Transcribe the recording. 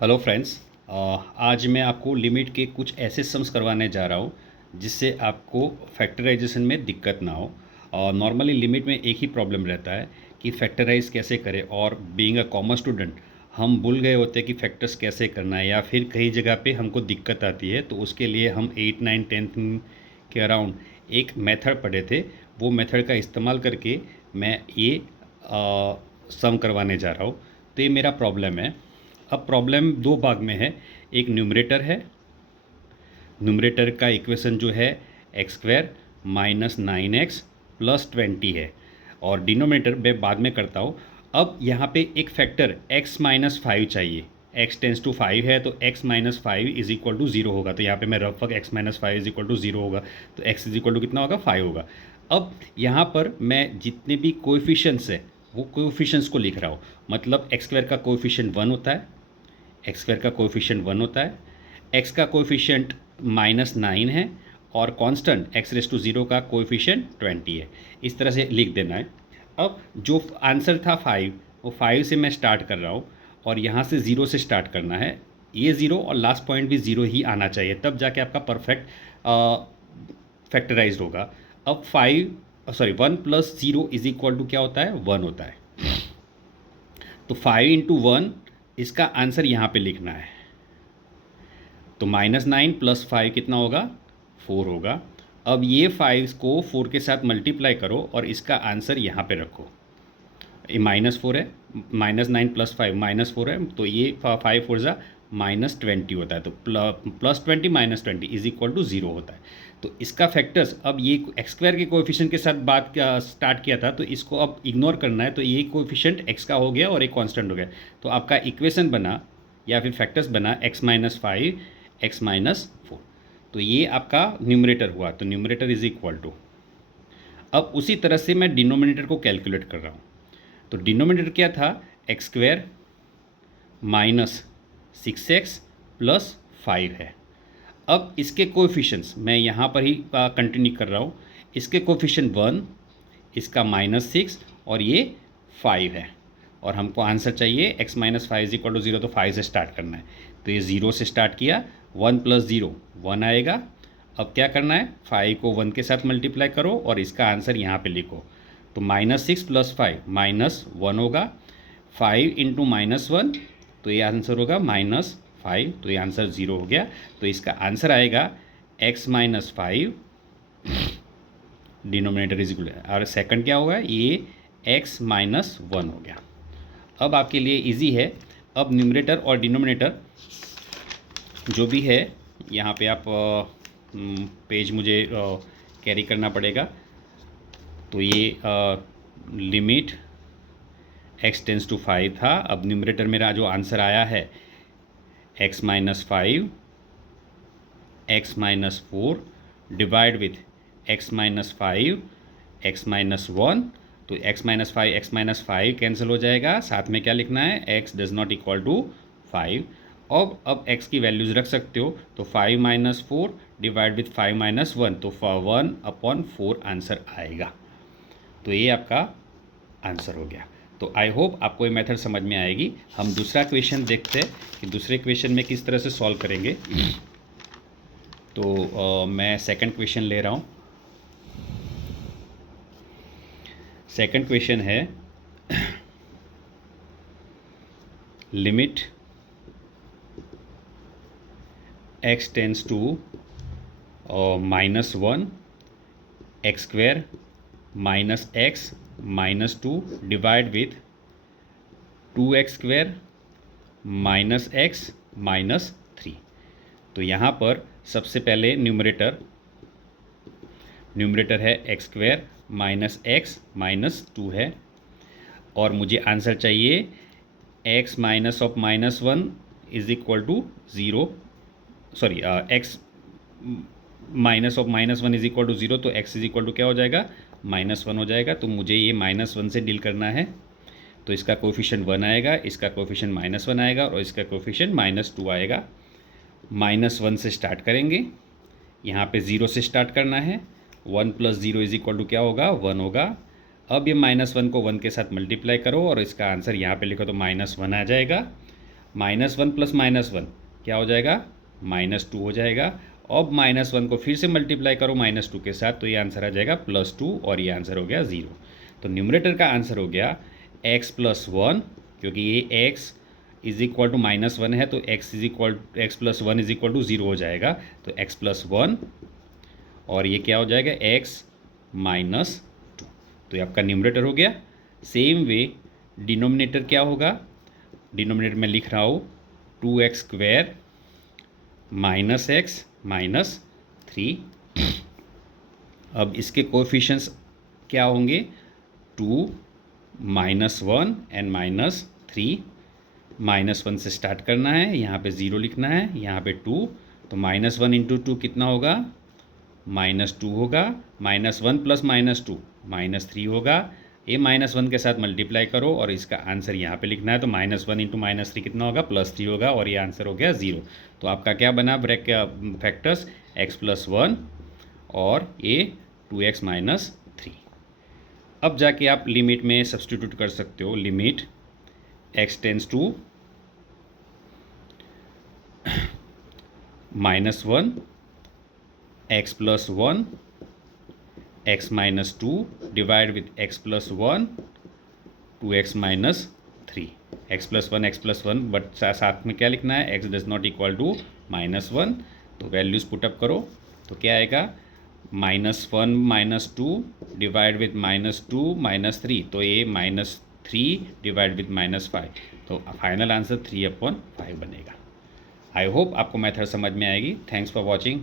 Hello friends. आज मैं आपको लिमिट के कुछ ऐसे सम्स करवाने जा रहा हूँ जिससे आपको फैक्टराइजेशन में दिक्कत ना हो। नॉर्मली लिमिट में एक ही प्रॉब्लम रहता है कि फैक्टराइज कैसे करें, और बीइंग अ कॉमर्स स्टूडेंट हम भूल गए होते हैं कि फैक्टर्स कैसे करना है, या फिर कई जगह पे हमको दिक्कत आती है। तो उसके लिए हम 8 9 10 के अराउंड एक मेथड पढ़े थे। वो मेथड का इस्तेमाल करके मैं ये सम करवाने जा रहा हूँ। तो ये मेरा प्रॉब्लम है। अब प्रॉब्लम दो भाग में है। एक न्यूमरेटर है। न्यूमरेटर का इक्वेशन जो है x square minus 9x plus 20 है, और डिनोमिनेटर मैं बाद में करता हूँ। अब यहाँ पे एक फैक्टर x माइनस 5 चाहिए। x टेंस टू 5 है तो x minus 5 is equal to 0 होगा। तो यहाँ पे मैं रफक x minus 5 is equal to 0 होगा, तो x इज इक्वल टू कितना होगा, 5 होगा। अब यहाँ पर मैं जितने भी कोएफिशिएंट्स है वो कोएफिशिएंट्स को लिख रहा हूँ। मतलब एक्स स्क्वायर का कोएफिशिएंट 1 होता है, एक्स स्क्वायर का कोएफिशिएंट 1 होता है, एक्स का कोएफिशिएंट -9 है, और कांस्टेंट एक्स रेस टू 0 का कोएफिशिएंट 20 है। इस तरह से लिख देना है। अब जो आंसर था 5, वो 5 से मैं स्टार्ट कर रहा हूँ, और यहाँ से 0 से स्टार्ट करना है। ये 0 और लास्ट पॉइंट भी 0 ही आना चाहिए, तब जाके आपका परफेक्ट फैक्टराइज होगा। अब 1 प्लस 0 इज इक्वल टू क्या होता है, 1 होता है। तो 5 इंटू 1, इसका आंसर यहाँ पे लिखना है। तो -9 प्लस 5 कितना होगा, 4 होगा। अब ये 5 को 4 के साथ मल्टीप्लाई करो और इसका आंसर यहाँ पे रखो। ये -4 है, -9 प्लस 5 -4 है, तो ये 5 4 ज़ा -20 होता है। तो +20 -20 इज इक्वल टू 0 होता है। तो इसका फैक्टर्स, अब ये एक्स स्क्वायर के कोएफिशिएंट के साथ बात स्टार्ट किया था, तो इसको अब इग्नोर करना है। तो ये कोएफिशिएंट एक्स का हो गया और एक कांस्टेंट हो गया। तो आपका इक्वेशन बना, या फिर फैक्टर्स बना x माइनस 5 x माइनस 4। तो ये आपका न्यूमरेटर हुआ। तो न्यूमरेटर इज इक्वल टू, अब उसी तरह से मैं डिनोमिनेटर को कैलकुलेट कर रहा हूँ। तो डिनोमिनेटर क्या था, x square minus 6x plus 5 है। अब इसके कोएफिशिएंट्स मैं यहाँ पर ही कंटिन्यू कर रहा हूँ। इसके कोएफिशिएंट 1, इसका -6, और ये 5 है। और हमको आंसर चाहिए x minus 5 is equal to 0, तो 5 से स्टार्ट करना है। तो ये 0 से स्टार्ट किया, 1 प्लस 0 1 आएगा। अब क्या करना है, 5 को 1 के साथ मल्टीप्लाई करो और इसका आंसर यहाँ पे लिखो। तो -6 प्लस 5 -1 होगा। 5 इंटू -1, तो ये आंसर होगा -5। तो ये आंसर 0 हो गया। तो इसका आंसर आएगा x minus 5 denominator is equal, और सेकंड क्या होगा, ये x माइनस 1 हो गया। अब आपके लिए इजी है। अब न्यूमरेटर और डिनोमिनेटर जो भी है, यहाँ पे आप पेज मुझे कैरी करना पड़ेगा। तो ये लिमिट x टेंस टू 5 था। अब न्यूमरेटर मेरा जो आंसर आया है x minus 5 x minus 4 divide with x minus 5 x minus 1। तो x माइनस 5 कैंसिल हो जाएगा। साथ में क्या लिखना है, x does not equal to 5। अब x की वैल्यूज़ रख सकते हो। तो 5 माइनस 4 डिवाइड विथ 5 माइनस 1, तो 1/4 आंसर आएगा। तो ये आपका आंसर हो गया। तो आई होप आपको ये मेथड समझ में आएगी। हम दूसरा क्वेश्चन देखते हैं कि दूसरे क्वेश्चन में किस तरह से सॉल्व करेंगे। तो मैं सेकंड क्वेश्चन ले रहा हूँ। सेकंड क्वेश्चन है, limit x tends to -1 x square minus x minus 2 divide with 2x square minus x minus 3। तो यहाँ पर सबसे पहले न्यूमरेटर है x square minus x minus 2 है, और मुझे आंसर चाहिए x minus of -1 is equal to 0, sorry x minus of -1 is equal to 0। तो x इज इक्वल टू क्या हो जाएगा, -1 हो जाएगा। तो मुझे ये -1 से डील करना है। तो इसका कोएफिशिएंट 1 आएगा, इसका कोएफिशिएंट -1 आएगा, और इसका कोएफिशिएंट -2 आएगा। -1 से स्टार्ट करेंगे, यहाँ पे 0 से स्टार्ट करना है। 1 प्लस 0 इज इक्वल टू क्या होगा, 1 होगा। अब ये -1 को 1 के साथ मल्टीप्लाई करो और इसका आंसर यहाँ पे लिखो, तो -1 आ जाएगा। -1 प्लस -1 क्या हो जाएगा, -2 हो जाएगा। अब -1 को फिर से मल्टीप्लाई करो -2 के साथ, तो ये आंसर आ जाएगा +2 और ये आंसर हो गया 0। तो न्यूमरेटर का आंसर हो गया x + 1, क्योंकि ये x इज इक्वल टू -1 है, तो x + 1 इज इक्वल टू 0 हो जाएगा। तो x + 1 और ये क्या हो जाएगा, x - 2। तो ये आपका न्यूमरेटर हो गया। सेम वे डिनोमिनेटर क्या होगा, डिनोमिनेटर में लिख रहा हूँ 2x² -x -3। अब इसके कोएफिशिएंट्स क्या होंगे, 2 -1 एंड -3। -1 से स्टार्ट करना है, यहाँ पे 0 लिखना है, यहाँ पे 2, तो -1 × 2 कितना होगा, -2 होगा। -1 प्लस -2 -3 होगा। ये -1 के साथ मल्टीप्लाई करो और इसका आंसर यहाँ पे लिखना है, तो -1 × -3 कितना होगा, +3 होगा, और ये आंसर हो गया 0। तो आपका क्या बना ब्रैकेट फैक्टर्स, x + 1 और ये 2x - 3। अब जाके आप लिमिट में सब्सटीट्यूट कर सकते हो, limit x tends to -1 x + 1 x - 2 divide with x + 1 2x - 3। x + 1 but साथ में क्या लिखना है, x does not equal to -1। तो वैल्यूज़ पुटअप करो, तो क्या आएगा, -1 - 2 डिवाइड विथ -2 -3, तो ये -3 डिवाइड विथ -5, तो फाइनल आंसर 3/5 बनेगा। आई होप आपको मेथड समझ में आएगी। Thanks for watching.